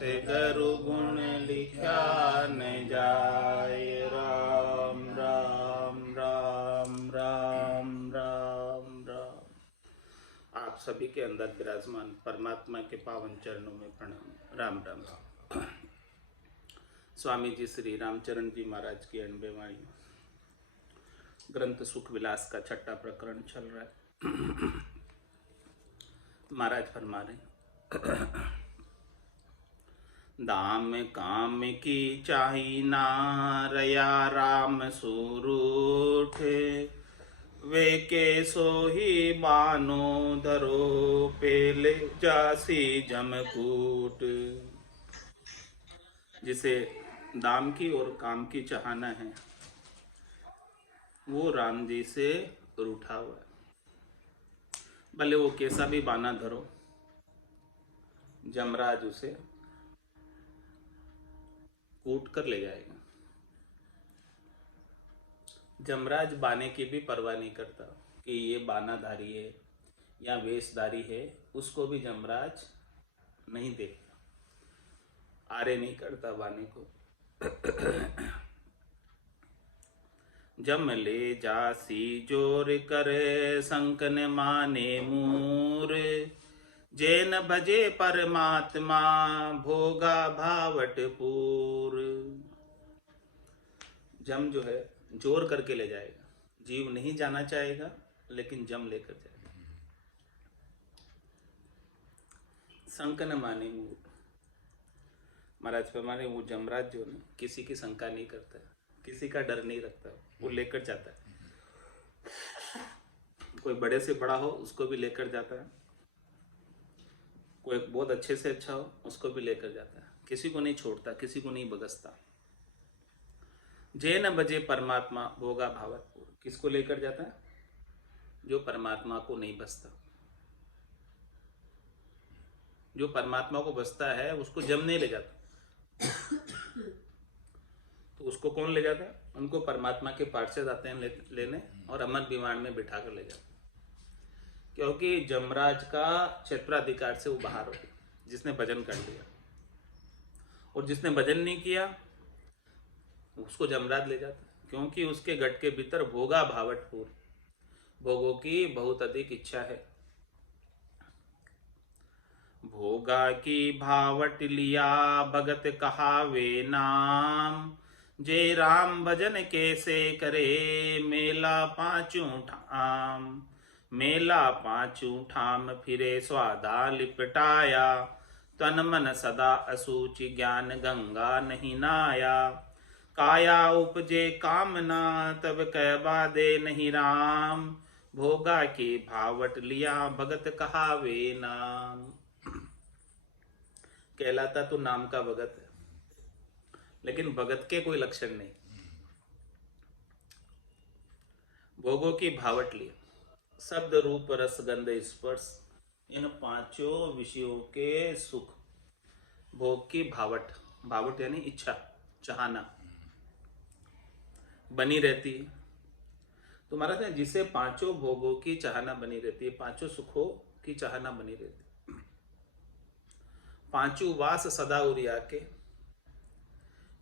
ते गुरु गुण लिखा न जाय। राम राम राम राम राम राम। आप सभी के अंदर विराजमान परमात्मा के पावन चरणों में प्रणाम। राम राम। स्वामी जी श्री रामचरण जी महाराज की अनबे वाणी ग्रंथ सुख विलास का छठा प्रकरण चल रहा है। महाराज फरमा रहे, दाम काम की चाही ना रया राम सुरूठ, वे के सोही बानो धरो पेले जासी जमकूट। जिसे दाम की और काम की चाहना है वो राम जी से रूठा हुआ है। भले वो कैसा भी बाना धरो, जमराज उसे कूट कर ले जाएगा। जमराज बाने की भी परवाह नहीं करता कि ये बानाधारी है या वेशधारी है, उसको भी जमराज नहीं देखता, आरे नहीं करता बाने को। जम ले जासी जोर करे संकन माने मूर, जैन भजे परमात्मा भोगा भावटपूर। जम जो है जोर करके ले जाएगा, जीव नहीं जाना चाहेगा लेकिन जम लेकर जाएगा। संकन माने मूर, महाराज फरमाने वो जमराज जो है किसी की शंका नहीं करता, किसी का डर नहीं रखता, वो लेकर जाता है। कोई बड़े से बड़ा हो उसको भी लेकर जाता है, कोई बहुत अच्छे से अच्छा हो उसको भी लेकर जाता है, किसी को नहीं छोड़ता, किसी को नहीं बगसता। जैन बजे परमात्मा भोगा भावतपूर, किसको लेकर जाता है? जो परमात्मा को नहीं बसता। जो परमात्मा को बसता है उसको जम नहीं ले जाता। तो उसको कौन ले जाता है? उनको परमात्मा के पार्षद आते हैं लेने और अमर विमान में बिठा कर ले जाते हैं। क्योंकि जमराज का क्षेत्राधिकार से वो बाहर हो गया, जिसने भजन कर लिया। और जिसने भजन नहीं किया उसको जमराज ले जाता है, क्योंकि उसके गट के भीतर भोगा भावटपूर, भोगों की बहुत अधिक इच्छा है। भोगा की भावट लिया भगत कहावे नाम, जय राम भजन कैसे करे मेला पांचू ठाम। मेला पांचू ठाम फिरे स्वादा लिपटाया, तन मन सदा असूचि ज्ञान गंगा नहीं नाया। काया उपजे कामना तब कह बादे नहीं राम, भोगा की भावट लिया भगत कहावे नाम। कहलाता तो नाम का भगत है, लेकिन भगत के कोई लक्षण नहीं। भोगों की भावट लिए, शब्द रूप रस गंध स्पर्श, इन पांचों विषयों के सुख, भोग की भावट, भावट यानी इच्छा, चाहना बनी रहती है। तो महाराज ने जिसे पांचों भोगों की चाहना बनी रहती है, पांचों सुखों की चाहना बनी रहती है, पांचों वास सदा उरिया के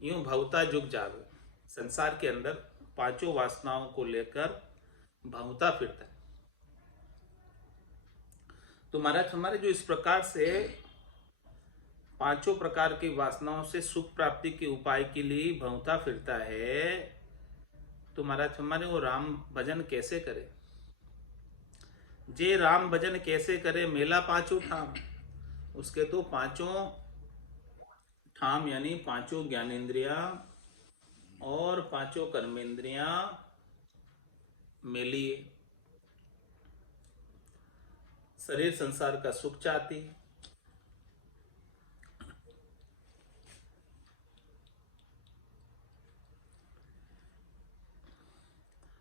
यूं भवता जुग जावे, संसार के अंदर पांचों वासनाओं को लेकर भवता फिरता है। तो महाराज हमारे जो इस प्रकार से पांचों प्रकार की वासनाओं से सुख प्राप्ति के उपाय के लिए भवता फिरता है, तो महाराज हमारे वो राम भजन कैसे करे? जे राम भजन कैसे करे मेला पांचों ठाम, उसके तो पांचों ठाम यानी पांचों ज्ञानेंद्रिया और पांचों कर्मेंद्रिया मेली, शरीर संसार का सुख चाहती,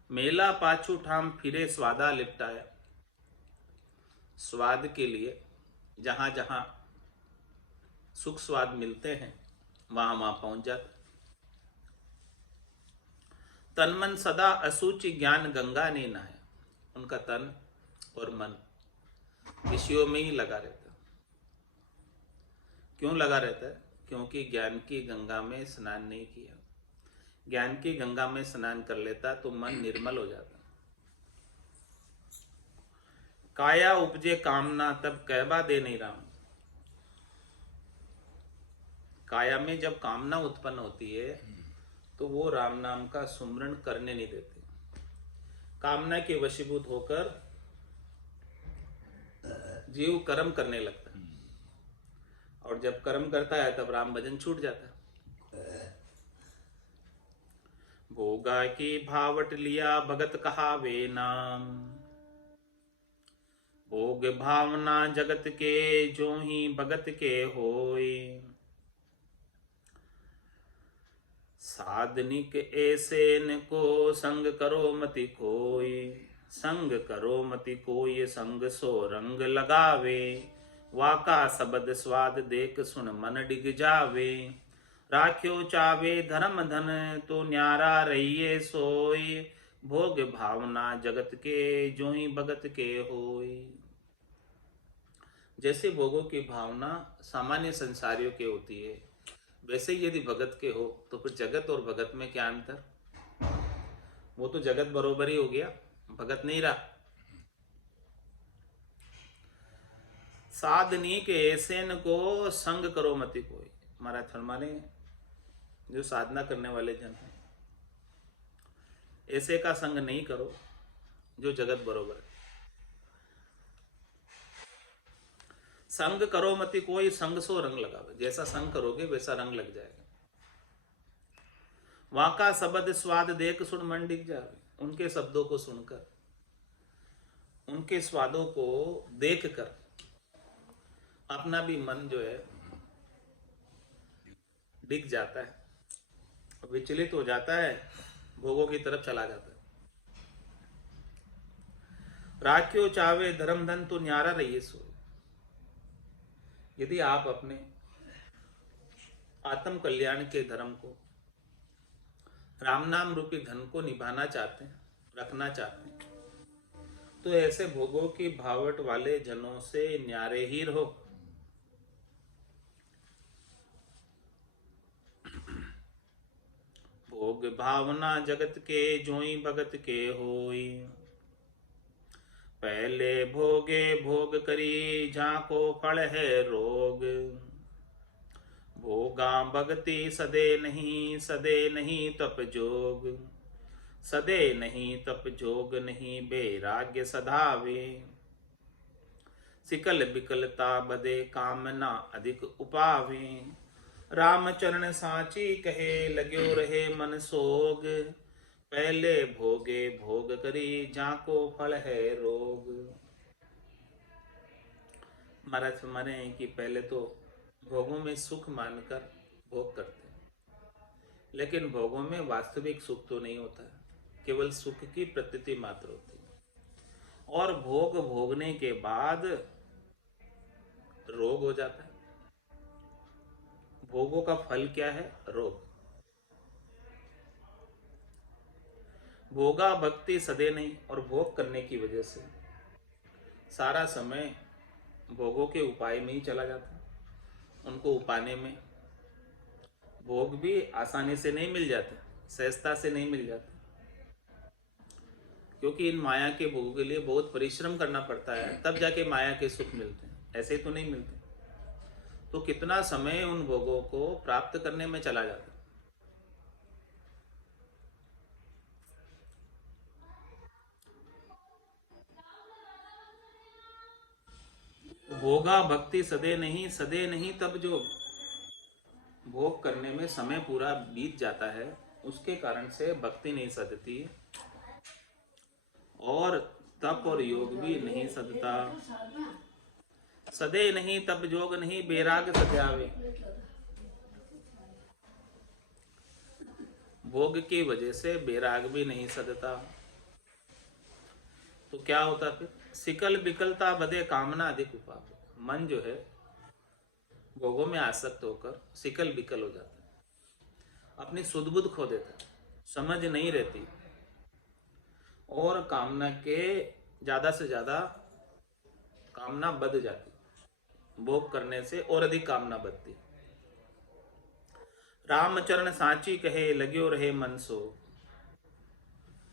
मेला पाछू ठाम फिरे स्वादा लिपटाया, स्वाद के लिए जहां जहां सुख स्वाद मिलते हैं वहां वहां पहुंच जाता। तन मन सदा असूचि ज्ञान गंगा ने नहाया, उनका तन और मन विषयों में ही लगा रहता। क्यों लगा रहता है? क्योंकि ज्ञान की गंगा में स्नान नहीं किया। ज्ञान की गंगा में स्नान कर लेता तो मन निर्मल हो जाता। काया उपजे कामना तब कहबा दे नहीं राम। काया में जब कामना उत्पन्न होती है तो वो राम नाम का सुमरण करने नहीं देते। कामना के वशीभूत होकर जीव कर्म करने लगता है, और जब कर्म करता है तब राम भजन छूट जाता है। भोगा की भावट लिया भगत कहावे नाम। भोग भावना जगत के जो ही भगत के होए। साधनिक ऐसे न को संग करो मति कोई। संग करो मति कोई संग सो रंग लगावे। वाका शब्द स्वाद देख सुन मन डिग जावे। राख्यो चावे धर्म धन तो न्यारा रहिए सोई। भोग भावना जगत के जो ही भगत के होई। जैसे भोगों की भावना सामान्य संसारियों के होती है, वैसे ही यदि भगत के हो तो फिर जगत और भगत में क्या अंतर? वो तो जगत बरोबर ही हो गया, भगत नहीं रहा। साधनी के ऐसे न को संग करो मति कोई। महाराज फरमाने जो साधना करने वाले जन हैं, ऐसे का संग नहीं करो जो जगत बरोबर है। संग करो मति कोई संग सो रंग लगावे। जैसा संग करोगे वैसा रंग लग जाएगा। वाका शब्द स्वाद देख सुन मन डिग जावे। उनके शब्दों को सुनकर, उनके स्वादों को देखकर अपना भी मन जो है डिग जाता है, विचलित हो जाता है, भोगों की तरफ चला जाता है। राख्यो चावे धर्म धन तो न्यारा रहिए सो। यदि आप अपने आत्म कल्याण के धर्म को, राम नाम रूपी धन को निभाना चाहते हैं, रखना चाहते हैं, तो ऐसे भोगों की भावट वाले जनों से न्यारे ही रहो। भोग भावना जगत के जोई भगत के होई। पहले भोगे भोग करी झाको फल है रोग। भोगा भगति सदे नहीं तप जोग। सदे नहीं तप जोग नहीं बैराग्य सधावे। सिकल बिकलता बदे कामना अधिक उपावे। राम चरण साची कहे लाग्यो रहे मन सोग। पहले भोगे भोग करी जाको फल है रोग। महाराज माने कि पहले तो भोगों में सुख मानकर भोग करते हैं, लेकिन भोगों में वास्तविक सुख तो नहीं होता है, केवल सुख की प्रतीति मात्र होती है। और भोग भोगने के बाद रोग हो जाता है। भोगों का फल क्या है? रोग। भोगा भक्ति सदे नहीं, और भोग करने की वजह से सारा समय भोगों के उपाय में ही चला जाता है। उनको उपाने में भोग भी आसानी से नहीं मिल जाते, सहजता से नहीं मिल जाते, क्योंकि इन माया के भोगों के लिए बहुत परिश्रम करना पड़ता है, तब जाके माया के सुख मिलते हैं, ऐसे तो नहीं मिलते। तो कितना समय उन भोगों को प्राप्त करने में चला जाता है। भोगा भक्ति सदे नहीं तब जो भोग करने में समय पूरा बीत जाता है, उसके कारण से भक्ति नहीं सदती, और तप और योग भी नहीं सदता। सदे नहीं तब जोग नहीं बैराग सजावे। भोग की वजह से बैराग भी नहीं सदता। तो क्या होता फिर? सिकल बिकलता बदे कामना अधिक उपावे। मन जो है भोगों में आसक्त होकर सिकल बिकल हो जाता है, अपनी सुध बुध खो देता है, समझ नहीं रहती, और कामना के ज्यादा से ज्यादा कामना बढ़ जाती, भोग करने से और अधिक कामना बढ़ती। रामचरण सांची कहे लग्यो रहे मन सो।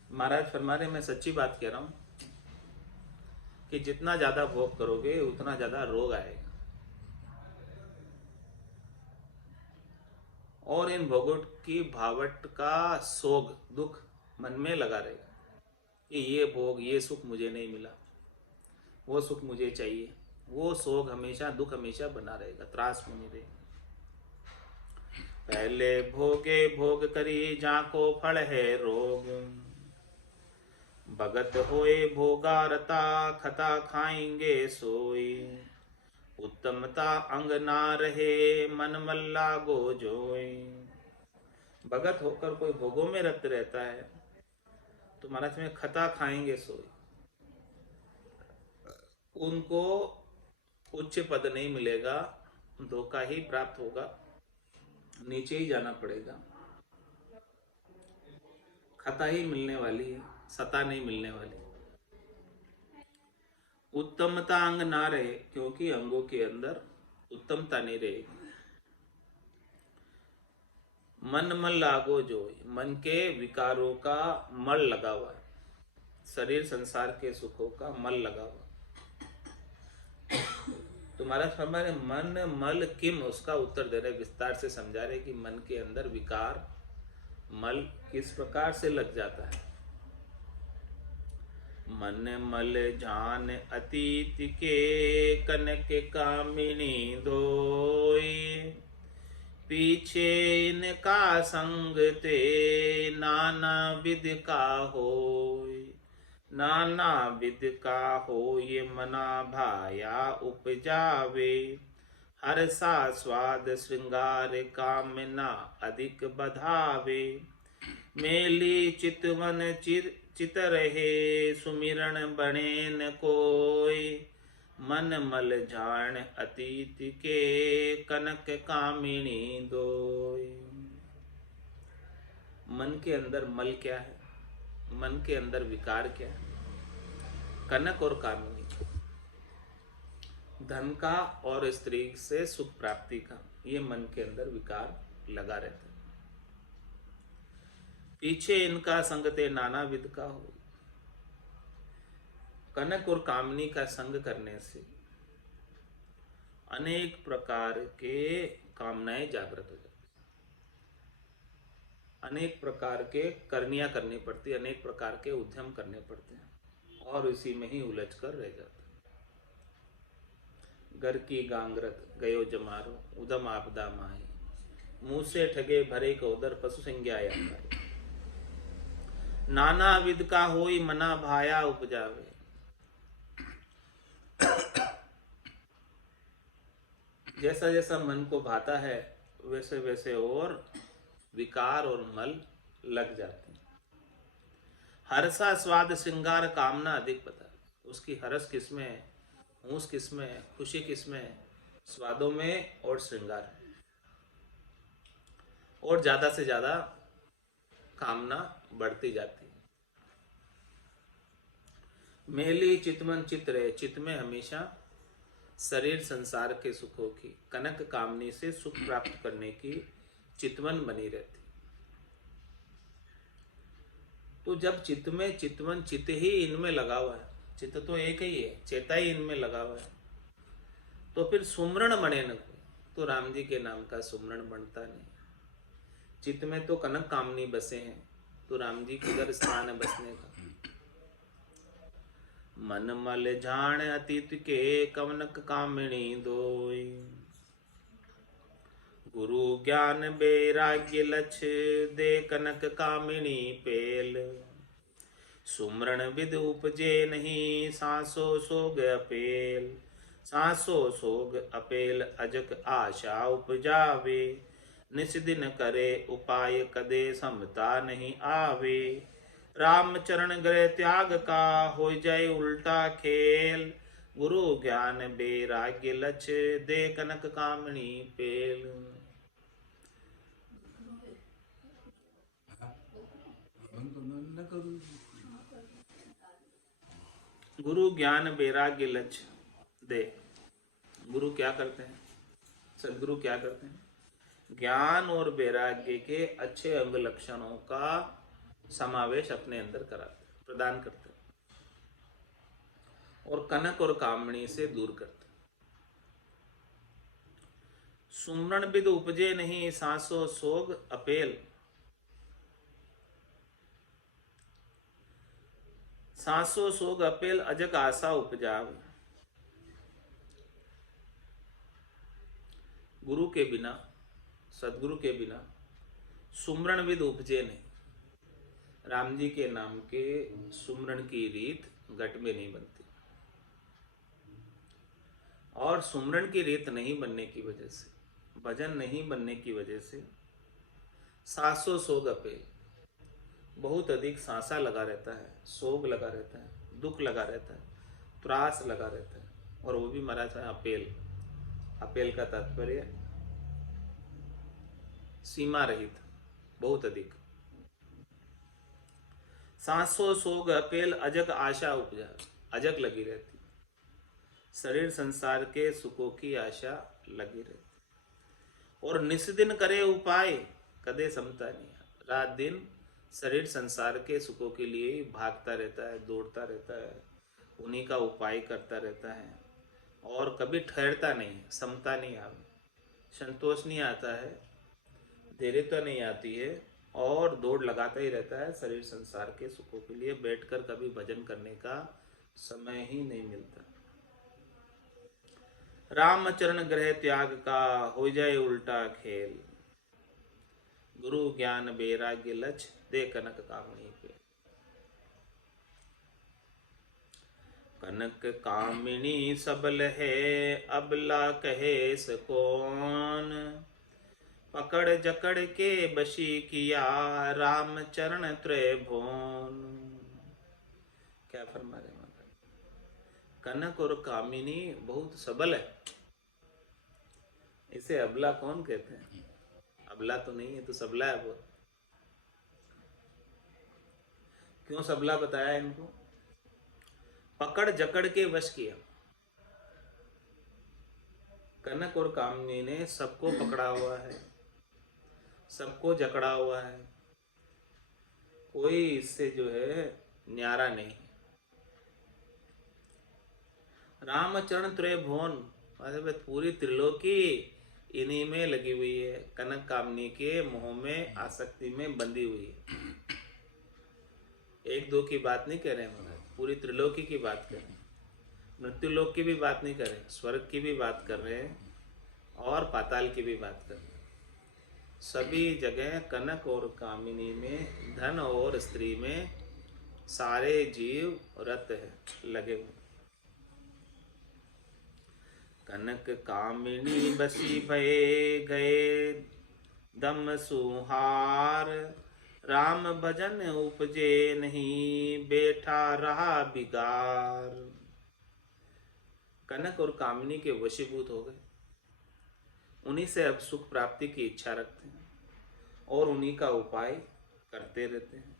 महाराज फरमा रहे, मैं सच्ची बात कह रहा हूं कि जितना ज्यादा भोग करोगे उतना ज्यादा रोग आएगा, और इन भोगों की भावट का सोग दुख मन में लगा रहेगा कि ये भोग ये सुख मुझे नहीं मिला, वो सुख मुझे चाहिए, वो सोग हमेशा दुख हमेशा बना रहेगा, त्रास बनी रहेगी। पहले भोगे भोग करी जाको फल है रोग, भगत होए भोगारता खता खाएंगे सोई, उत्तमता अंग ना रहे मन मल्ला गो जोई। भगत होकर कोई भोगों में रत रहता है तो महाराज में खता खाएंगे सोई, उनको उच्च पद नहीं मिलेगा, धोखा ही प्राप्त होगा, नीचे ही जाना पड़ेगा, खता ही मिलने वाली है, सता नहीं मिलने वाली। उत्तमता अंग ना रहे, क्योंकि अंगों के अंदर उत्तमता नहीं रहेगी। मन मल लागो जो, मन के विकारों का मल लगा हुआ है, शरीर संसार के सुखों का मल लगा हुआ। तो महाराज फरमा रहे मन मल किम, उसका उत्तर दे रहे, विस्तार से समझा रहे कि मन के अंदर विकार मल किस प्रकार से लग जाता है। मन मल जान अतीत के कनक कामिनी धोई, पीछे इनका संग ते नाना विध का होय, नाना विध का हो ये मना भाया उपजावे, हर सा स्वाद श्रृंगार कामना अधिक बधावे, मेली चितवन चित रहे सुमिरन बने न कोय, मन मल जान अतीत के कनक कामिनी दोय। मन के अंदर मल क्या है, मन के अंदर विकार क्या है? कनक और कामिनी, धन का और स्त्री से सुख प्राप्ति का, ये मन के अंदर विकार लगा रहता है। पीछे इनका संगते नाना विध का हो, कनक और कामिनी का संग करने से अनेक प्रकार के कामनाएं जागृत हो जाती, अनेक प्रकार के करनियां करनी पड़ती, अनेक प्रकार के उद्यम करने पड़ते हैं और इसी में ही उलझ कर रह जाता। घर की गांगरत गयो जमारो उदम आपदा माही, मुंह से ठगे भरे को उदर पशु संज्ञा आया, नाना विध का होई मना भाया उपजावे। जैसा जैसा मन को भाता है वैसे वैसे और विकार और मल लग जाते हैं। हर्षा स्वाद श्रृंगार कामना अधिक पता, उसकी हर्ष किसमें है, हूस किसमें है, खुशी किसमें है? स्वादों में और श्रृंगार, और ज्यादा से ज्यादा कामना बढ़ती जाती है। मेली चितमन चित रहे, चित में हमेशा शरीर संसार के सुखों की, कनक कामनी से सुख प्राप्त करने की चितवन बनी रहती। तो जब चित्त में चितवन, चित्त ही इनमें लगा हुआ है, चित्त तो एक ही है, चेता ही इनमें लगा हुआ है, तो फिर सुमरण बने न कोई, तो राम जी के नाम का सुमरण बनता नहीं। चित्त में तो कनक कामनी बसे हैं, तो राम जी किधर स्थान है बसने का? मन मल जान अतीत के कवनक कामिनी दोई, गुरु ज्ञान बैराग्य लक्ष दे कनक कामिनी पेल, सुमरण विद उपजे नहीं सांसो सोग अपेल, सांसो सोग अपेल अजक आशा उपजावे, निस दिन करे उपाय कदे समता नहीं आवे, राम चरण ग्रह त्याग का हो जाए उल्टा खेल, गुरु ज्ञान बैराग्य लक्ष दे कनक कामिनी पेल। गुरु ज्ञान वैराग्य लक्ष्य दे, गुरु क्या करते हैं, सदगुरु क्या करते हैं? ज्ञान और वैराग्य के अच्छे अंग लक्षणों का समावेश अपने अंदर कराते, प्रदान करते और कनक और कामणी से दूर करते। सुमरण बिद उपजे नहीं सांसो सोग अपेल, सांसो सोग अपेल अजक आशा उपजाव। गुरु के बिना, सदगुरु के बिना सुमरण विद उपजे नहीं। राम जी के नाम के सुमरण की रीत घट में नहीं बनती, और सुमरण की रीत नहीं बनने की वजह से, भजन नहीं बनने की वजह से सांसो सोग अपेल, बहुत अधिक सांसा लगा रहता है, सोग लगा रहता है, दुख लगा रहता है, त्रास लगा रहता है, और वो भी महाराज है अपेल। अपेल का तात्पर्य सीमा रहित, बहुत अधिक। सांसो सोग अपेल अजग आशा उपजा, अजग लगी रहती, शरीर संसार के सुखों की आशा लगी रहती। और निस्दिन करे उपाय कदे समता नहीं, रात दिन शरीर संसार के सुखों के लिए ही भागता रहता है, दौड़ता रहता है, उन्हीं का उपाय करता रहता है, और कभी ठहरता नहीं, समता नहीं आती, संतोष नहीं आता है, धैर्यता नहीं आती है, और दौड़ लगाता ही रहता है शरीर संसार के सुखों के लिए। बैठकर कभी भजन करने का समय ही नहीं मिलता। रामचरण ग्रह त्याग का हो जाए उल्टा खेल, गुरु ज्ञान वैराग्य लक्ष्य दे कनक कामनी पे। कनक कामिनी सबल है अबला कहे सकोन, पकड़ जकड़ के बशी किया राम चरण त्रय भोन। क्या फरमा रहे माता? कनक और कामिनी बहुत सबल है, इसे अबला कौन कहते हैं? अबला तो नहीं है, तो सबला है बहुत। क्यों सबला बताया इनको? पकड़ जकड़ के वश किया। कनक और कामिनी ने सबको पकड़ा हुआ है, सबको जकड़ा हुआ है, कोई इससे जो है न्यारा नहीं। रामचरण त्रय भुवन, पूरी त्रिलोकी इन्हीं में लगी हुई है, कनक कामिनी के मोह में, आसक्ति में बंधी हुई है। एक दो की बात नहीं कर रहे हैं, पूरी त्रिलोकी की बात कर रहे हैं, मृत्युलोक की भी बात नहीं कर रहे, स्वर्ग की भी बात कर रहे हैं, और पाताल की भी बात कर रहे हैं। सभी जगह कनक और कामिनी में, धन और स्त्री में सारे जीव रत है, लगे हुए। कनक कामिनी बसी भये गए दम सुहार, राम भजन उपजे नहीं बैठा रहा बिगार। कनक और कामिनी के वशीभूत हो गए, उन्हीं से अब सुख प्राप्ति की इच्छा रखते हैं और उन्हीं का उपाय करते रहते हैं।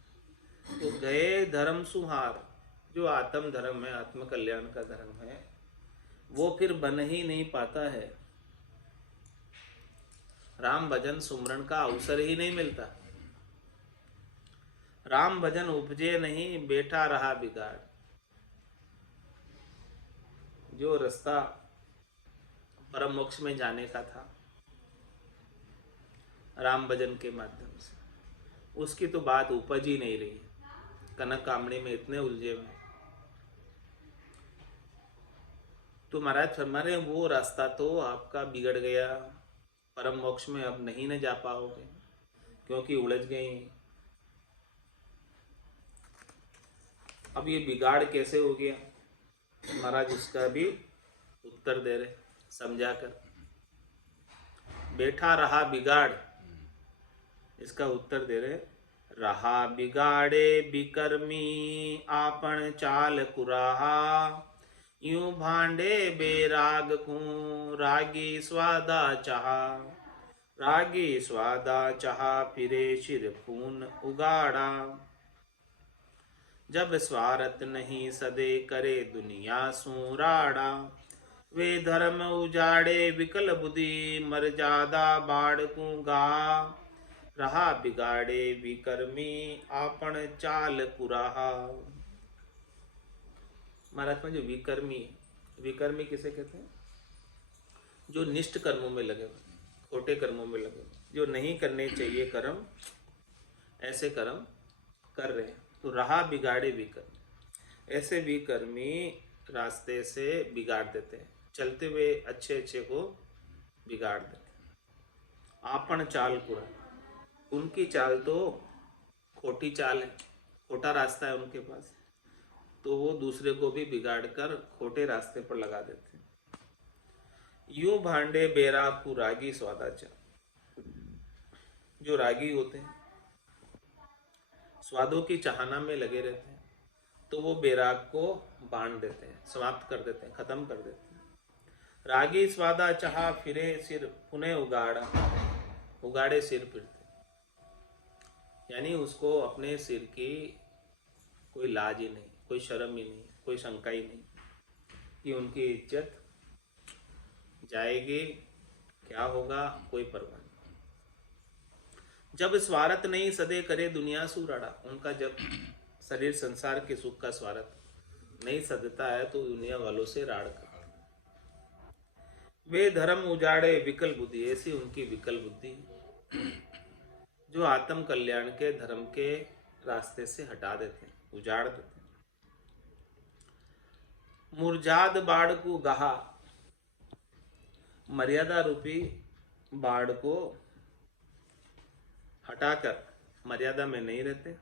तो गए धर्म सुहार, जो आत्म धर्म है, आत्म कल्याण का धर्म है, वो फिर बन ही नहीं पाता है। राम भजन सुमरण का अवसर ही नहीं मिलता। राम भजन उपजे नहीं बैठा रहा बिगाड़। जो रास्ता परम मोक्ष में जाने का था राम भजन के माध्यम से, उसकी तो बात उपज ही नहीं रही। कनक कामणी में इतने उलझे हुए, तो महाराज फरमा रहे वो रास्ता तो आपका बिगड़ गया, परम मोक्ष में अब नहीं न जा पाओगे, क्योंकि उलझ गई। अब ये बिगाड़ कैसे हो गया महाराज, उसका भी उत्तर दे रहे समझाकर। बैठा रहा बिगाड़, इसका उत्तर दे रहे, रहा बिगाड़े बिकर्मी आपन चाल कुराहा, यूं भांडे बेराग को रागी स्वादा चाहा, रागी स्वादा चाहा फिरे शिर खून उगाड़ा। जब स्वार्थ नहीं सदे करे दुनिया सुराड़ा, वे धर्म उजाड़े विकल बुद्धि, मर्यादा बाढ़कू गा, रहा बिगाड़े विकर्मी, आपन चाल कुराहा। महाराज में जो विकर्मी, विकर्मी किसे कहते हैं? जो निष्ठ कर्मों में लगे हुए, खोटे कर्मों में लगे हुए, जो नहीं करने चाहिए कर्म, ऐसे कर्म कर रहे हैं। तो रहा बिगाड़े विकर्मी, ऐसे विकर्मी रास्ते से बिगाड़ देते हैं, चलते हुए अच्छे अच्छे को बिगाड़ देते हैं। आपन चाल कुरा, उनकी चाल तो खोटी चाल है, खोटा रास्ता है उनके पास, तो वो दूसरे को भी बिगाड़ कर खोटे रास्ते पर लगा देते हैं। यूं भांडे बेराग रागी स्वादाचा, जो रागी होते हैं स्वादों की चाहना में लगे रहते हैं, तो वो बेराग को बांध देते हैं, समाप्त कर देते हैं, खत्म कर देते हैं। रागी स्वादा चाहा फिरे सिर पुनः उगाड़ा, उगाड़े सिर फिरते, यानी उसको अपने सिर की कोई लाज ही नहीं, कोई शर्म ही नहीं, कोई शंका ही नहीं कि उनकी इज्जत जाएगी, क्या होगा, कोई परवाह नहीं। जब स्वार्थ नहीं सदे करे दुनिया सुराड़ा, उनका जब शरीर संसार के सुख का स्वार्थ नहीं सदता है तो दुनिया वालों से राड़ करते। वे धर्म उजाड़े विकल बुद्धि, ऐसी उनकी विकल बुद्धि जो आत्म कल्याण के धर्म के रास्ते से हटा देते हैं, उजाड़ देते हैं। मुरजाद बाढ़ को गहा, मर्यादा रूपी बाढ़ को हटाकर मर्यादा में नहीं रहते।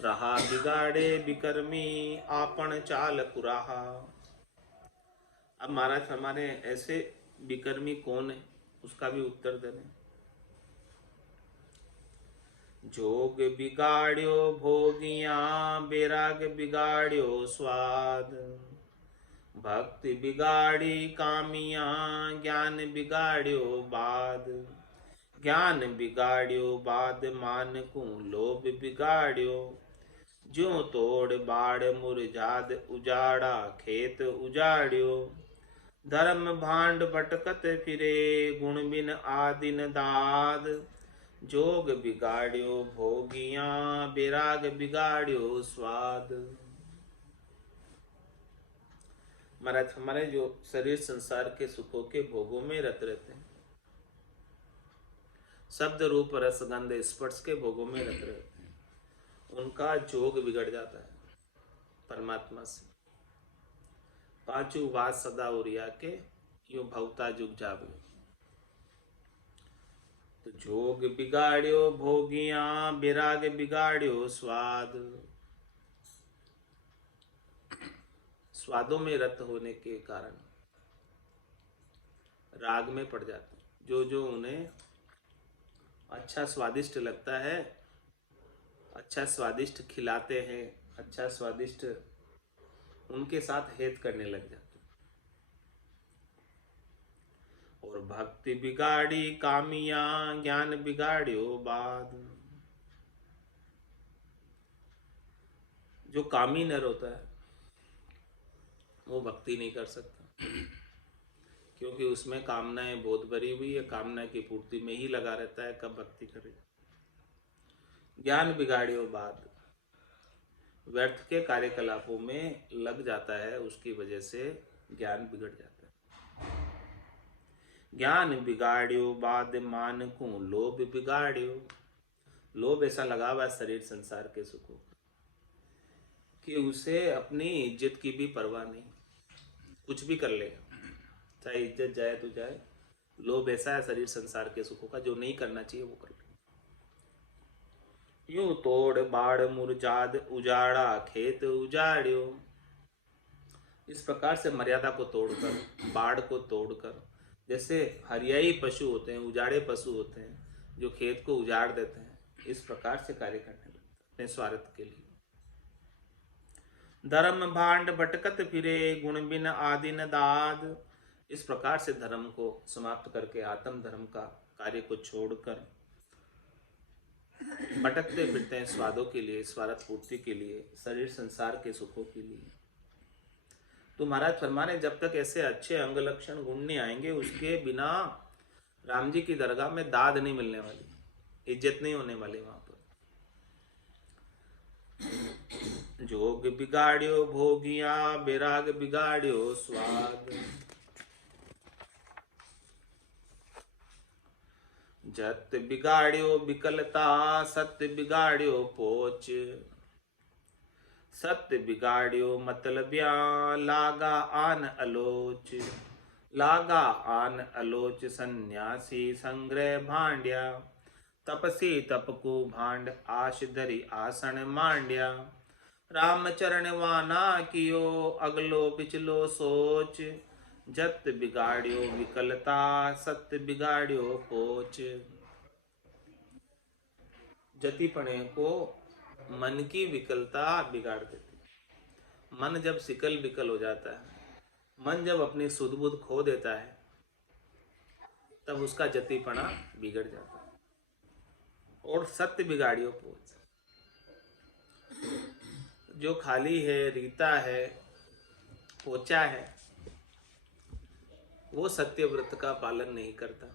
रहा बिगाड़े बिकर्मी, आपन चाल कुराहा। अब महाराज हमारे ऐसे बिकर्मी कौन है, उसका भी उत्तर दे रहे। जोग बिगाड़्यो भोगिया, बेराग बिगाड़्यो स्वाद, भक्ति बिगाड़ी कामिया, ज्ञान बिगाड़्यो बाद, ज्ञान बिगाड़्यो बाद मान को लोभ बिगाड़्यो, ज्यों तोड़ बाड़ मुरझाद उजाड़ा खेत उजाड़्यो, धर्म भांड भटकत फिरे गुण बिन आदिन दाद, जोग बिगाड़्यो भोगिया, बेराग बिगाड़्यो स्वाद। महाराज हमारे जो शरीर संसार के सुखों के भोगों में रत रहते हैं, शब्द रूप रस गंध स्पर्श के भोगों में रत रहते हैं, उनका जोग बिगड़ जाता है परमात्मा से। पांचों वाद सदा उरिया के यो भवता जुग जावे, तो जोग बिगाड़्यो भोगिया, बेराग बिगाड़्यो स्वाद। स्वादों में रत होने के कारण राग में पड़ जाते हैं। जो जो उन्हें अच्छा स्वादिष्ट लगता है, अच्छा स्वादिष्ट खिलाते हैं, अच्छा स्वादिष्ट उनके साथ हेत करने लग जाते हैं। और भक्ति बिगाड़ी कामिया, ज्ञान बिगाड़्यो बाद। जो कामी नर होता है वो भक्ति नहीं कर सकता, क्योंकि उसमें कामनाएं बहुत भरी हुई है, कामना की पूर्ति में ही लगा रहता है, कब भक्ति करे। ज्ञान बिगाड़ियो बाद, व्यर्थ के कार्यकलापों में लग जाता है, उसकी वजह से ज्ञान बिगड़ जाता है। ज्ञान बिगाड़ियो बाद मान को लोभ बिगाड़ियो, लोभ ऐसा लगा हुआ शरीर संसार के सुखों कि उसे अपनी इज्जत की भी परवाह नहीं, कुछ भी कर लेगा, चाहे इज्जत जाए तो जाए। लोभ ऐसा है शरीर संसार के सुखों का, जो नहीं करना चाहिए वो कर ले। यूं तोड़ बाड़ मुरझाद उजाड़ा खेत उजाड़ियो, इस प्रकार से मर्यादा को तोड़कर, बाड़ को तोड़कर, जैसे हरियाई पशु होते हैं, उजाड़े पशु होते हैं जो खेत को उजाड़ देते हैं, इस प्रकार से कार्य करने लगते हैं अपने स्वार्थ के लिए। धर्म भांड भटकत फिरे गुण बिन आदिन दाद, इस प्रकार से धर्म को समाप्त करके आत्म धर्म का कार्य को छोड़कर भटकते फिरते हैं स्वादों के लिए, स्वार्थ पूर्ति के लिए, शरीर संसार के सुखों के लिए। तो महाराज फरमा रहे जब तक ऐसे अच्छे अंग लक्षण गुण नहीं आएंगे उसके बिना राम जी की दरगाह में दाद नहीं मिलने वाली, इज्जत नहीं होने वाली वहां पर। जोग बिगाड़ियो भोगिया बैराग बिगाड़ियो स्वाद, जत बिगाड़ियो विकलता सत्य बिगाड़ियो पोच, सत्य बिगाड़ियो मतलबिया लागा आन अलोच, लागा आन अलोच सन्यासी संग्रह भांड्या, तपसी तपकु भांड आश धरी आसन मांड्या, रामचरण वाना कियो अगलो पिछलो सोच, जत बिगाड़ियो विकलता सत्य बिगाड़ियो पोच। जतिपणे को मन की विकलता बिगाड़ देती। मन जब सिकल बिकल हो जाता है, मन जब अपनी सुध बुध खो देता है, तब उसका जतिपना बिगड़ जाता है। और सत्य बिगाड़ियो पोच, जो खाली है, रीता है, पोचा है, वो सत्य व्रत का पालन नहीं करता।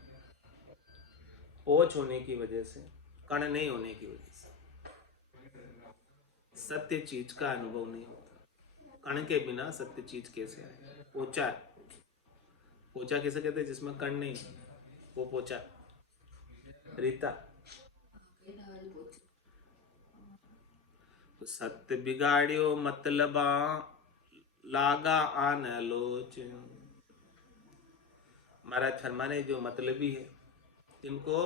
पोच होने की वजह से, कण नहीं होने की वजह से सत्य चीज का अनुभव नहीं होता। कण के बिना सत्य चीज कैसे आए? पोचा, पोचा किसे कहते हैं? जिसमें कण नहीं, वो पोचा। रीता, सत्य बिगाड़ियो मतलबा लागा आन लोच। महाराज फरमाने जो मतलबी है, इनको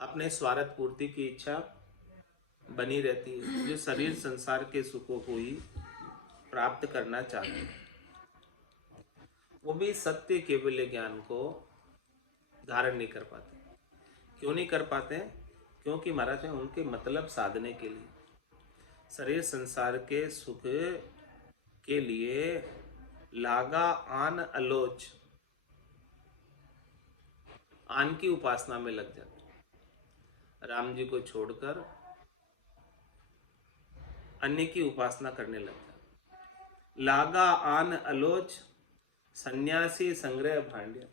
अपने स्वार्थ पूर्ति की इच्छा बनी रहती है, जो शरीर संसार के सुखों को ही प्राप्त करना चाहते हैं, वो भी सत्य केवल ज्ञान को धारण नहीं कर पाते। क्यों नहीं कर पाते? क्योंकि महाराज ने उनके मतलब साधने के लिए, शरीर संसार के सुख के लिए लागा आन अलोच, आन की उपासना में लग जाते। राम जी को छोड़कर अन्य की उपासना करने लग जाते। लागा आन अलोच सन्यासी संग्रह भांड्या।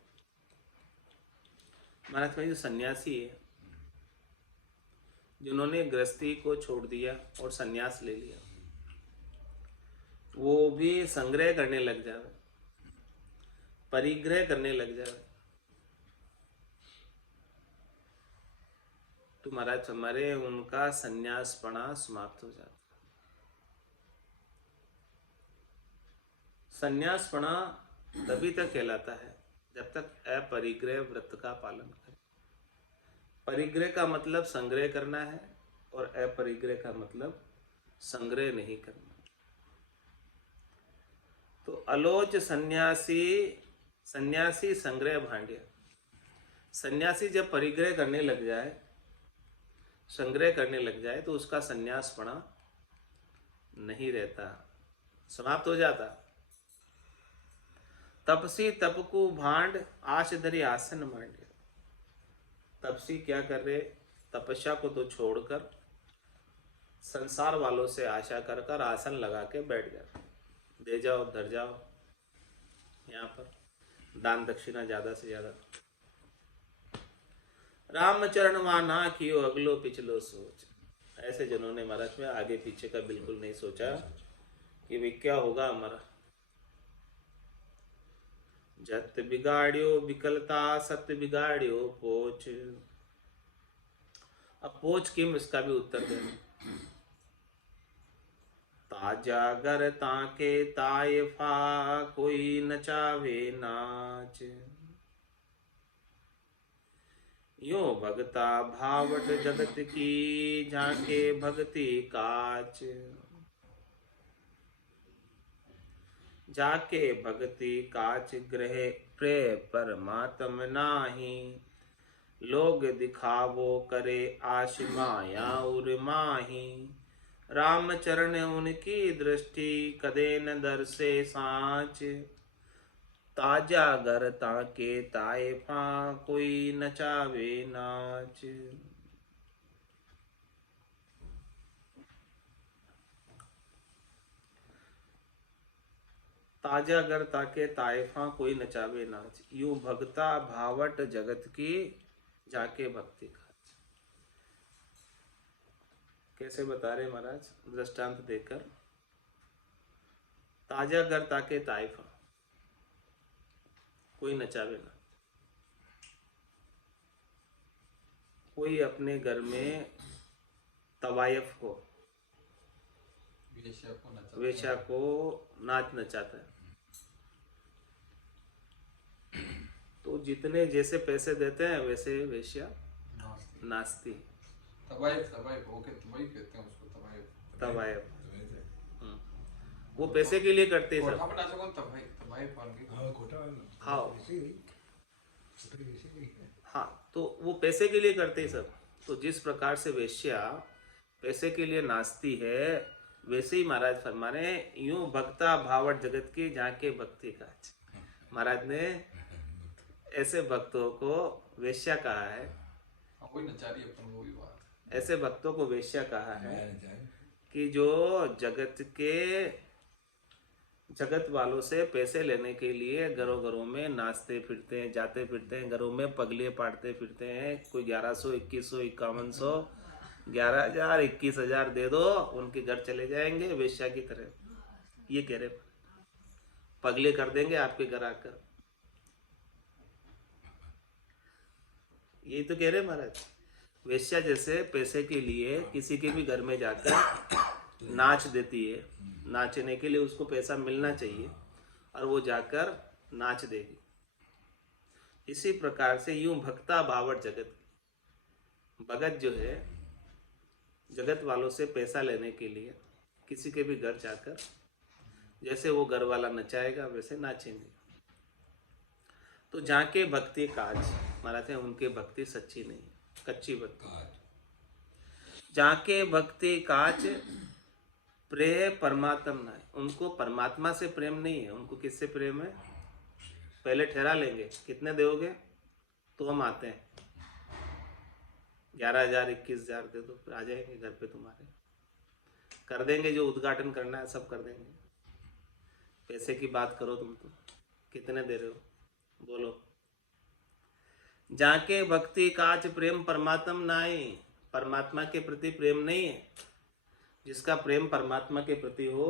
महाराज भाई जो सन्यासी है, जिन्होंने गृहस्थी को छोड़ दिया और सन्यास ले लिया, वो भी संग्रह करने लग जावे, परिग्रह करने लग जावे, तो महाराज हमारे उनका सन्यासपना समाप्त हो जाता। सन्यासपना तभी तक कहलाता है जब तक अपरिग्रह व्रत का पालन करे। परिग्रह का मतलब संग्रह करना है और अपरिग्रह का मतलब संग्रह नहीं करना। तो अलोच सन्यासी, सन्यासी संग्रह भांड्या। सन्यासी जब परिग्रह करने लग जाए, संग्रह करने लग जाए, तो उसका सन्यासपना नहीं रहता, समाप्त हो जाता। तपसी तपकु भांड आश धरी आसन मांड्या। तपसी क्या कर रहे? तपस्या को तो छोड़कर संसार वालों से आशा कर कर आसन लगा के बैठ जाते। दे जाओ, धर जाओ, यहाँ पर दान दक्षिणा ज्यादा से ज्यादा। रामचरण माना कियो अगलो पिछलो सोच। ऐसे जिन्होंने महाराज में आगे पीछे का बिल्कुल नहीं सोचा कि वे क्या होगा हमारा। जत बिगाड़ियो विकलता सत्य बिगाड़ियो पोच। अब पोच किम, इसका भी उत्तर दे। ताजा गर ताके तायफा कोई नचावे नाच। यो भगता भावट जगत की झाके भक्ति काच। जाके भक्ति काच ग्रह प्रेय परमात्म नाही। लोग दिखावो करे आश माया उर माही। राम चरण उनकी दृष्टि कदे न दर्शे सांच। ताजा घर ताके तायफा कोई नचावे नाच। ताजा गर ताके ताइफा कोई नचावे नाच, यूं भगता भावट जगत की जाके भक्ति का। कैसे बता रहे महाराज दृष्टांत देकर। ताजा गर ताके ताइफा कोई नचावे ना, कोई अपने घर में तवायफ को वेश्या को नाच नचाता है। तो जितने जैसे पैसे देते हैं वैसे वेश्या नाचती। तवायफ ओके, तवायफ कहते हैं उसको, तवायफ वो पैसे के लिए करते हैं सब। हाँ, तो वो पैसे के लिए करते हैं सब। तो जिस प्रकार से वेश्या पैसे के लिए नाचती है, वैसे ही महाराज फरमा रहे हैं, यूं भक्ता भावट जगत की झांके भक्ति का। महाराज ने ऐसे भक्तों को वेश्या कहा है, ऐसे भक्तों को वेश्या कहा है कि जो जगत वालों से पैसे लेने के लिए घरों घरों में नाचते फिरते हैं, जाते फिरते हैं, घरों में पगले पाड़ते फिरते हैं। कोई 1100, 2100, 5100, 11,000, 21,000 दे दो, उनके घर चले जाएंगे वेश्या की तरह। ये कह रहे पगले कर देंगे आपके घर आकर। यही तो कह रहे महाराज। वेश्या जैसे पैसे के लिए किसी के भी घर में जाकर नाच देती है, नाचने के लिए उसको पैसा मिलना चाहिए और वो जाकर नाच देगी। इसी प्रकार से यूं भक्ता भावट जगत, भगत जो है जगत वालों से पैसा लेने के लिए किसी के भी घर जाकर जैसे वो घर वाला नचाएगा वैसे नाचेंगे। तो जाके भक्ति काज, महाराज हैं उनके भक्ति सच्ची नहीं, कच्ची भक्ति। जाके भक्ति काज प्रेम परमात्मा ना, उनको परमात्मा से प्रेम नहीं है। उनको किससे प्रेम है? पहले ठहरा लेंगे, कितने दोगे तो हम आते हैं। 11,000, 21,000 दे दो, फिर आ जाएंगे घर पे तुम्हारे, कर देंगे जो उद्घाटन करना है सब कर देंगे। पैसे की बात करो तुम तो, कितने दे रहे हो बोलो। जाके भक्ति काच प्रेम परमात्मा नाई, परमात्मा के प्रति प्रेम नहीं है। जिसका प्रेम परमात्मा के प्रति हो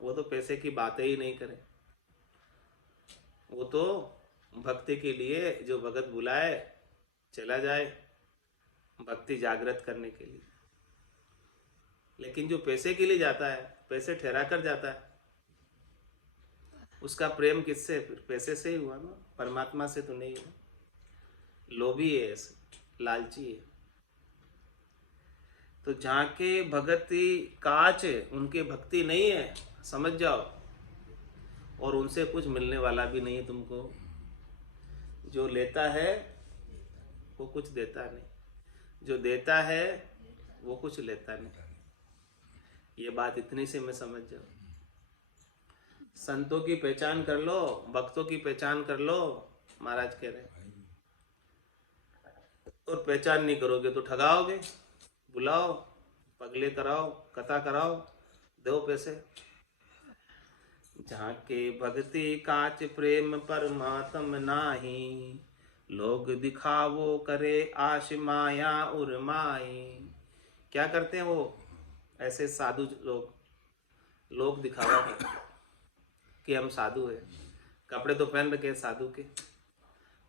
वो तो पैसे की बातें ही नहीं करे। वो तो भक्ति के लिए जो भगत बुलाए चला जाए, भक्ति जागृत करने के लिए। लेकिन जो पैसे के लिए जाता है, पैसे ठहरा कर जाता है, उसका प्रेम किससे? फिर पैसे से ही हुआ ना, परमात्मा से तो नहीं हुआ। लोभी है, ऐसे लालची है। तो जहाँ के भगति काच उनके भक्ति नहीं है, समझ जाओ। और उनसे कुछ मिलने वाला भी नहीं है तुमको। जो लेता है वो कुछ देता नहीं, जो देता है वो कुछ लेता नहीं। ये बात इतनी से मैं समझ जाओ। संतों की पहचान कर लो, भक्तों की पहचान कर लो, महाराज कह रहे। और पहचान नहीं करोगे तो ठगाओगे। बुलाओ, पगले कराओ, कथा कराओ, दो पैसे। झाके भक्ति काच प्रेम परमात्म नाही, लोग दिखावो करे आश माया उर्माई। क्या करते हैं वो ऐसे साधु लोग दिखावा करते कि हम साधु हैं। कपड़े तो पहन रखे साधु के,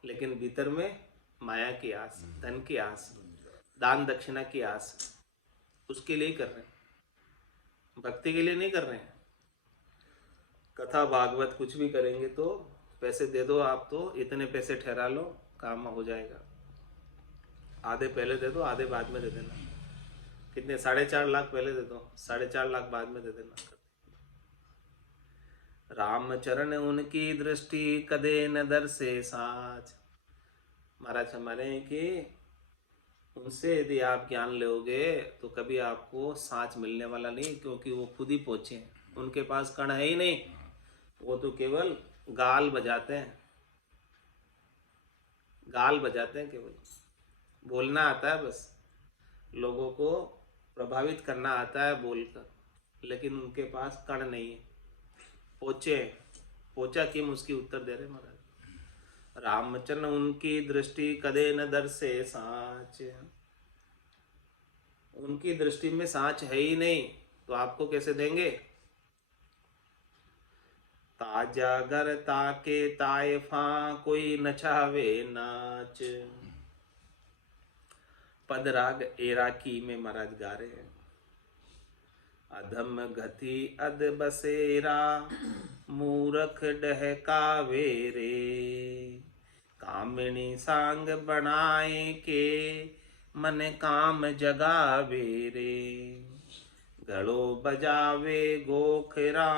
लेकिन भीतर में माया की आस, धन की आस, दान दक्षिणा की आस, उसके लिए कर रहे हैं, भक्ति के लिए नहीं कर रहे हैं। कथा भागवत कुछ भी करेंगे तो पैसे दे दो आप, तो इतने पैसे ठहरा लो, काम हो जाएगा। आधे पहले दे दो, आधे बाद में दे देना। कितने? 4.5 लाख पहले दे दो, 4.5 लाख बाद में दे देना। रामचरण उनकी दृष्टि कदे न दर्शे साच। महाराज हमारे हैं कि उनसे यदि आप ज्ञान लोगे तो कभी आपको साच मिलने वाला नहीं, क्योंकि वो खुद ही पहुंचे हैं। उनके पास कण है ही नहीं, वो तो केवल गाल बजाते हैं, गाल बजाते हैं, केवल बोलना आता है, बस लोगों को प्रभावित करना आता है बोलकर, लेकिन उनके पास कण नहीं है, पहुंचे हैं। पोचा किम उसकी उत्तर दे रहे महाराज। रामचरण उनकी दृष्टि कदे न दर्शे साच, उनकी दृष्टि में साच है ही नहीं तो आपको कैसे देंगे। ताजा गर ताके तायफा कोई नचावे नाच, पद राग एराकी में महाराज गा रहे हैं। अधम गति अद बसेरा मूरख डहकावे रे, कामिनी सांग बनाए के मन काम जगावे रे, गलो बजावे गोखरा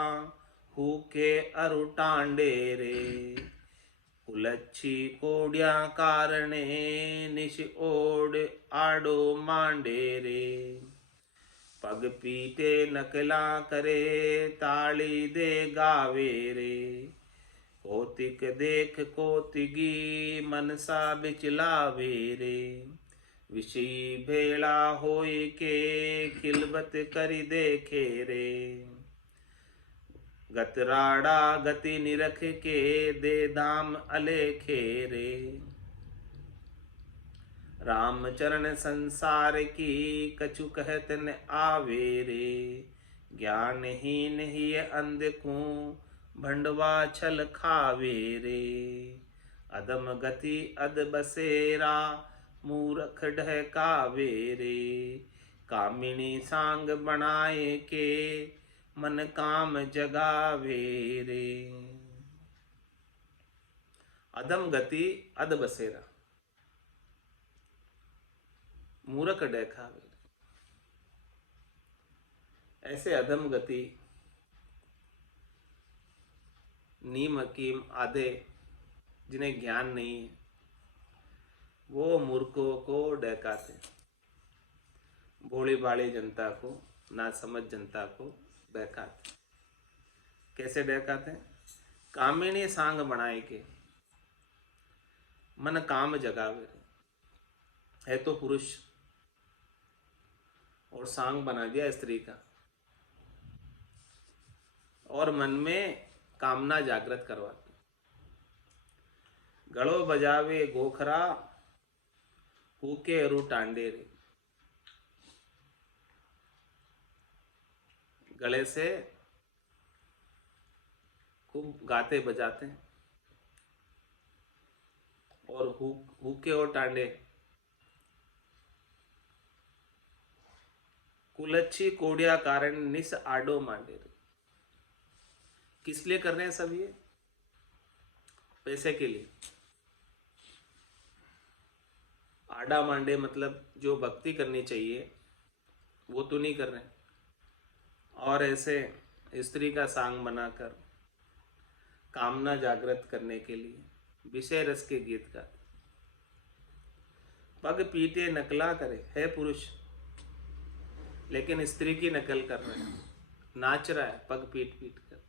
हुके अरु टांडे रे, कुलच्छी कोड्या कारणे निश ओड आडो मांडे रे, पग पीटे नकला करे ताली दे गावे रे, कोतिक देख कोतिगी मनसा बिचलावे रे, विषी भेला होई के खिलबत करी देखे रे, गतराड़ा गति निरख के दे दाम अलेखे रे, रामचरण संसार की कछु कहत न आवे रे, ज्ञानहीन ही अंधकू भंडवा छल खावे रे, अदम गति अद बसेरा मूरख ढहकावे रे, कामिनी सांग बनाए के मन काम जगावे रे। अदम गति अद बसेरा मूरख डैखावे, ऐसे अधम गति नीम हकीम आधे जिन्हें ज्ञान नहीं है वो मूर्खों को डहकाते, भोली भाली जनता को ना समझ जनता को बहकाते। कैसे डहकाते? कामिनी सांग बनाए के मन काम जगावे, है तो पुरुष और सांग बना दिया स्त्री का और मन में कामना जागृत करवाते। गड़ो बजावे गोखरा हुके अरु टांडे रे, गले से खूब गाते बजाते हैं और हुके और टांडे कुलच्छी कोडिया कारण निस आडो मांडे रे। किस लिए कर रहे हैं सब ये? पैसे के लिए। आडा मांडे मतलब जो भक्ति करनी चाहिए वो तो नहीं कर रहे हैं, और ऐसे स्त्री का सांग बनाकर कामना जागृत करने के लिए विषय रस के गीत गाते। पग पीटे नकला करे, है पुरुष लेकिन स्त्री की नकल कर रहे हैं, नाच रहा है पग पीट पीट कर।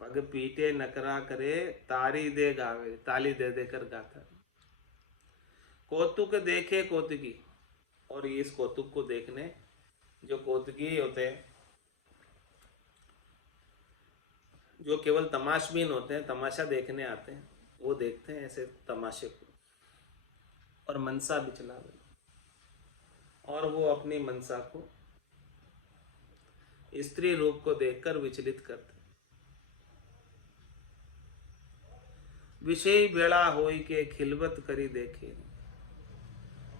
पग पीटे नकरा करे तारी दे गावे, ताली दे देकर गाता। कौतुक देखे कौतुकी, और इस कौतुक को देखने जो कौतुकी होते हैं, जो केवल तमाशबीन होते हैं, तमाशा देखने आते हैं, वो देखते हैं ऐसे तमाशे को और मनसा बिचलावे, और वो अपनी मनसा को स्त्री रूप को देखकर विचलित करते। विषय बेड़ा होई के खिलबत करी देखे,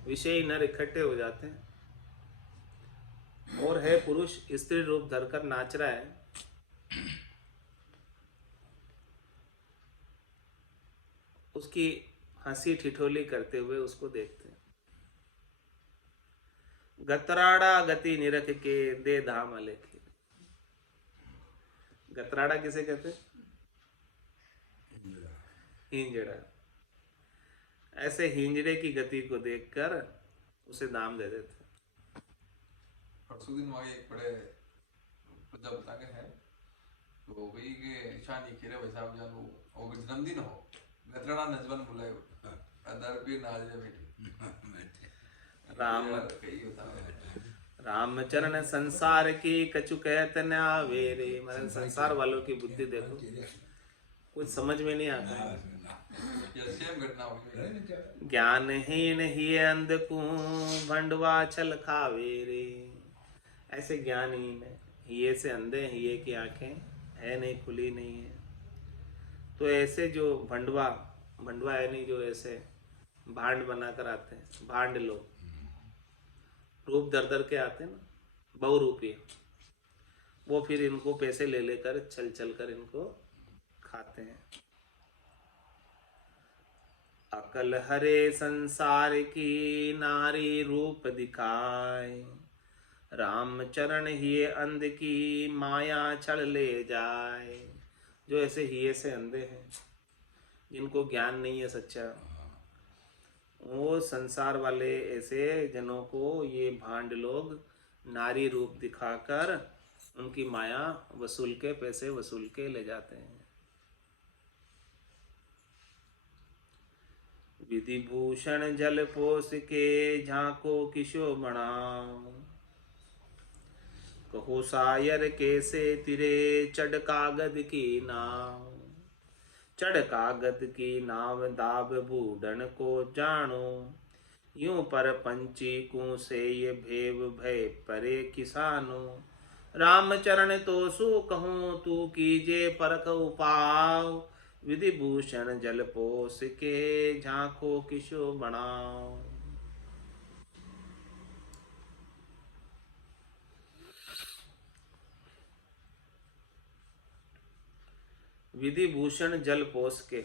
विषय नर इकट्ठे हो जाते हैं और है पुरुष स्त्री रूप धरकर नाच रहा है, उसकी हंसी ठिठोली करते हुए उसको देखते हैं। गतराड़ा गति निरख के दे धाम अलेखे। गतराड़ा किसे कहते? हिंजड़ा। ऐसे हिंजड़े की गति को देखकर उसे दाम दे देते। परसों दिन वहाँ एक बड़े प्रजापता के हैं, तो वही के ईशान ही खेरे वैसा जानू और जन्मदिन हो गतराड़ा नजबन बुलाए अंदर भी नाच बेटी राम कही होता है। रामचरण संसार की कछु कहत न आवे रे। मतलब संसार वालों की बुद्धि देखो, कुछ समझ में नहीं आता है। ये सेम घटना होगी। ज्ञानहीन ही अंध को भंडवा छल खावे रे। ऐसे ज्ञानहीन है, हिये से अंधे, हिये की आंखें है नहीं, खुली नहीं है। तो ऐसे जो भंडवा, भंडवा है नहीं, जो ऐसे भांड बनाकर आते हैं, भांड लोग रूप दर दर के आते हैं ना, बहुरूपी, वो फिर इनको पैसे ले लेकर छल छल कर इनको खाते हैं। अकल हरे संसार की नारी रूप दिखाए, रामचरण हिये अंध की माया छल ले जाए। जो ऐसे हिये से अंधे हैं, जिनको ज्ञान नहीं है सच्चा, वो संसार वाले ऐसे जनों को ये भांड लोग नारी रूप दिखाकर उनकी माया वसूल के, पैसे वसूल के ले जाते हैं। विधि भूषण जल पोष के झांको किशो बनाओ, कहो सायर कैसे तिरे चढ़ कागद की नाव। चढ़ कागद की नाव दाब बूढ़न को जानो, यूं पर पंची को से ये भेव भय परे किसानो। रामचरण तो सु कहूँ तू कीजे परख उपाव, विधि भूषण जल पोष के झांको किशो बनाओ। विधि भूषण जल पोष के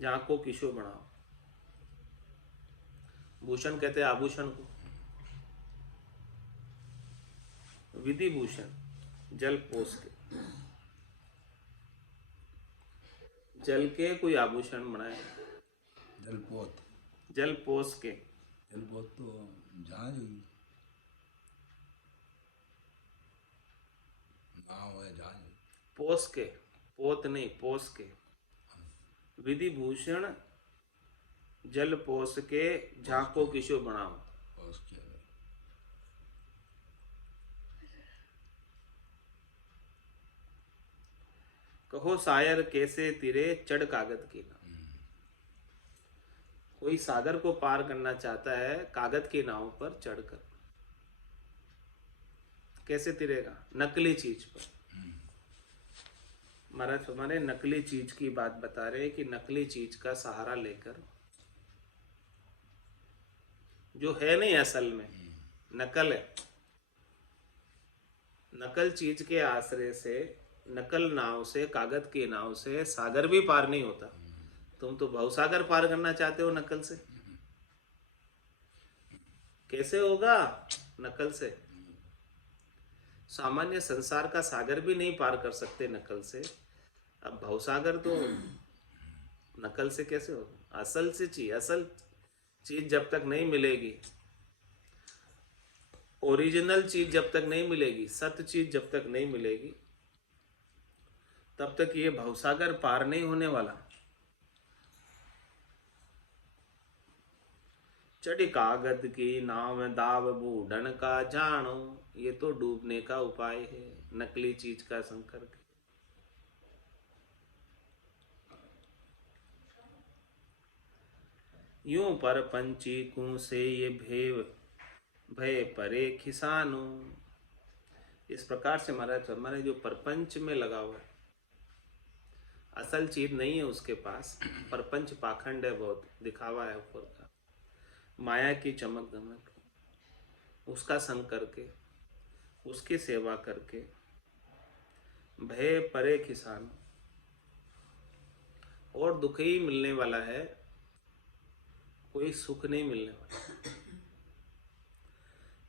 झांको किशो बनाओ। भूषण कहते हैं आभूषण को, विधि भूषण जल पोष के, जल के कोई आभूषण बनाए, जलपोत, जल पोष के। जलपोत तो जहाज हुई, नाव है, जहाज। पोष के, पोत नहीं, पोष के। विधि भूषण जल पोष के झांको किशो बनाओ। पोस किया गया। कहो सायर कैसे तिरे चढ़ कागद की नाव। कोई सागर को पार करना चाहता है कागज की नाव पर चढ़कर, कैसे तिरेगा? नकली चीज पर। महाराज हमारे नकली चीज की बात बता रहे हैं कि नकली चीज का सहारा लेकर, जो है नहीं असल में, नकल है, नकल चीज के आश्रय से, नकल नाव से, कागज की नाव से सागर भी पार नहीं होता। तुम तो भवसागर पार करना चाहते हो नकल से, कैसे होगा? नकल से। सामान्य संसार का सागर भी नहीं पार कर सकते नकल से, अब भवसागर तो नकल से कैसे होगा? असल से चीज, असल चीज जब तक नहीं मिलेगी, ओरिजिनल चीज जब तक नहीं मिलेगी, सत्य चीज जब तक नहीं मिलेगी, तब तक ये भवसागर पार नहीं होने वाला। चढ़ी कागद की नाव दाव बूढ़न का जानो, ये तो डूबने का उपाय है नकली चीज का संकर के। यूं पर पंची कू से ये भेव भय परे खिसानो। इस प्रकार से महाराज हमारे जो परपंच में लगा हुआ है, असल चीज नहीं है उसके पास, परपंच पाखंड है, बहुत दिखावा है ऊपर का, माया की चमक दमक, उसका संग करके, उसकी सेवा करके, भय परे खिसानो, और दुख ही मिलने वाला है, कोई सुख नहीं मिलने वाला।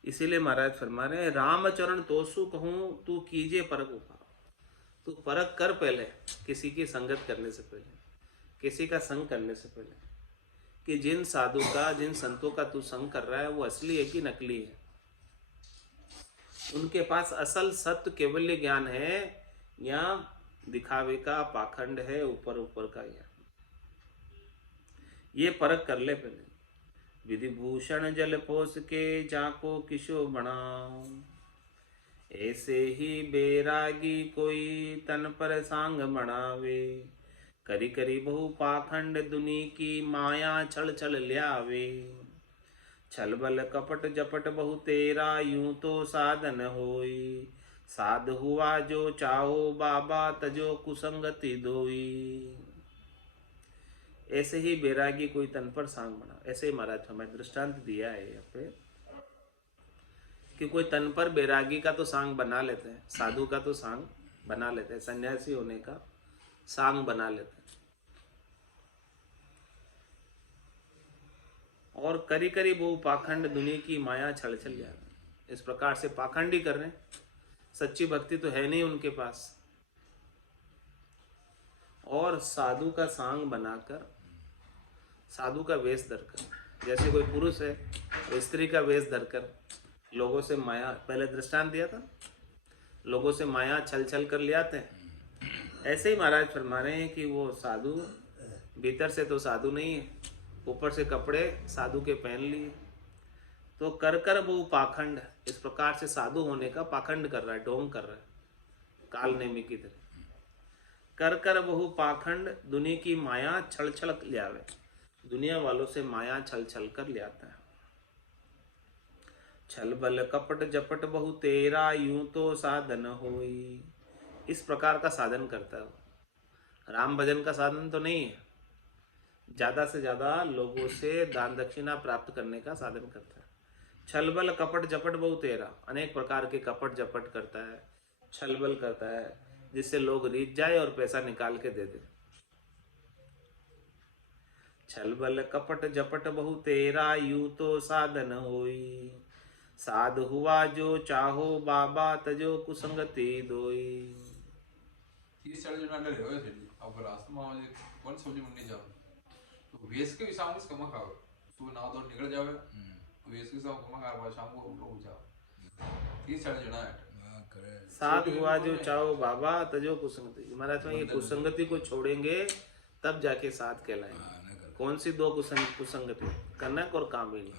इसीलिए महाराज फरमा रहे हैं, रामचरण तोसु कहूँ तू कीजिए परख उपाय। तू परख कर पहले, किसी की संगत करने से पहले, किसी का संग करने से पहले, कि जिन साधु का, जिन संतों का तू संग कर रहा है वो असली है कि नकली है, उनके पास असल सत्य केवल्य ज्ञान है या दिखावे का पाखंड है, ऊपर ऊपर का ज्ञान। ये परख कर ले पहले। विधि भूषण जल पोष के जाको किशो बनाओ। ऐसे ही बैरागी कोई तन पर सांग बनावे, करी करी बहु पाखंड दुनी की माया छल छल ल्यावे। छल बल कपट जपट बहु तेरा यूं तो साधन होई, साध हुआ जो चाहो बाबा तजो कुसंगति दोई। ऐसे ही बैरागी कोई तन पर सांग बना, ऐसे ही महाराज हमें दृष्टांत दिया है यहाँ पे कि कोई तन पर बैरागी का तो सांग बना लेते हैं, साधु का तो सांग बना लेते हैं, सन्यासी होने का सांग बना लेते हैं, और करी करी वो पाखंड दुनिया की माया छल छल जा रहे हैं। इस प्रकार से पाखंड ही कर रहे हैं, सच्ची भक्ति तो है नहीं उनके पास। और साधु का सांग बनाकर, साधु का वेश धरकर, जैसे कोई पुरुष है तो स्त्री का वेश धरकर लोगों से माया, पहले दृष्टांत दिया था, लोगों से माया छल छल कर ले आते हैं। ऐसे ही महाराज फरमा रहे हैं कि वो साधु भीतर से तो साधु नहीं है, ऊपर से कपड़े साधु के पहन लिए, तो कर कर वो पाखंड, इस प्रकार से साधु होने का पाखंड कर रहा है, ढोंग कर रहा है, काल नेमी की तरह। कर कर बहु पाखंड दुनिया की माया छल छल ले आवे, दुनिया वालों से माया छल छल कर ले आता है। छल बल कपट जपट बहु तेरा यूं तो साधन होई, इस प्रकार का साधन करता है। राम भजन का साधन तो नहीं है, ज्यादा से ज्यादा लोगों से दान दक्षिणा प्राप्त करने का साधन करता है। छल बल कपट जपट बहु तेरा, अनेक प्रकार के कपट जपट करता है, छल बल करता है, जिससे लोग रीझ जाए और पैसा निकाल के दे दे। छल बल कपट जपट बहु तेरा यूं तो साधन होई, साध हुआ जो चाहो बाबा तजो कुसंगति दोई। 30-40 जन अंडर રહ્યો છે अब रास्ता में कौन सब्जी मंडी जाओ तो वेस के हिसाब से कमा खाओ, सुबह ना तो निकल जावे, वेस के हिसाब कमा खा शाम को लोग जाओ 30-40 जना है। साध हुआ जो चाहो बाबा तजो कुसंगति, महाराज तो ये कुसंगति को छोड़ेंगे तब जाके साध कहलाएंगे। कौन सी दो कुसंगति, कनक और कामिनी,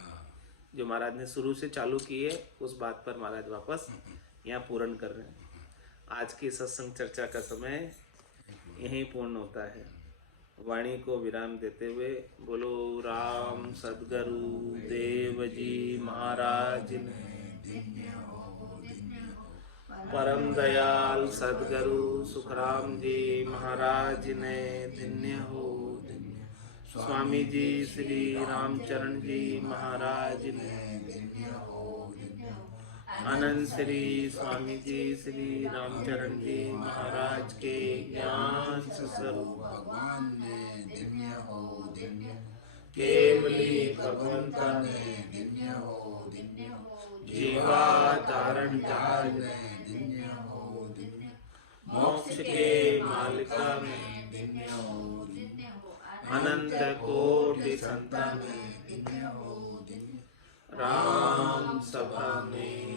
जो महाराज ने शुरू से चालू की है, उस बात पर महाराज वापस यहाँ पूर्ण कर रहे हैं। आज की सत्संग चर्चा का समय यहीं पूर्ण होता है। वाणी को विराम देते हुए बोलो राम सद्गुरु देव जी महाराज ने, परम दयाल सद्गुरु सुखराम जी महाराज ने धन्य हो। स्वामी जी श्री रामचरण जी महाराज ने, आनंद श्री स्वामी जी श्री रामचरण जी महाराज के ज्ञान स्वरूप भगवान ने धन्य हो धन्य, केवली भगवंता ने धन्य हो धन्य, जीवा तारण जहाज ने धन्य हो धन्य, मोक्ष के मालिका में धन्य हो धन्य, अनंत कोटि संतान धन्य हो धन्य, राम सभा में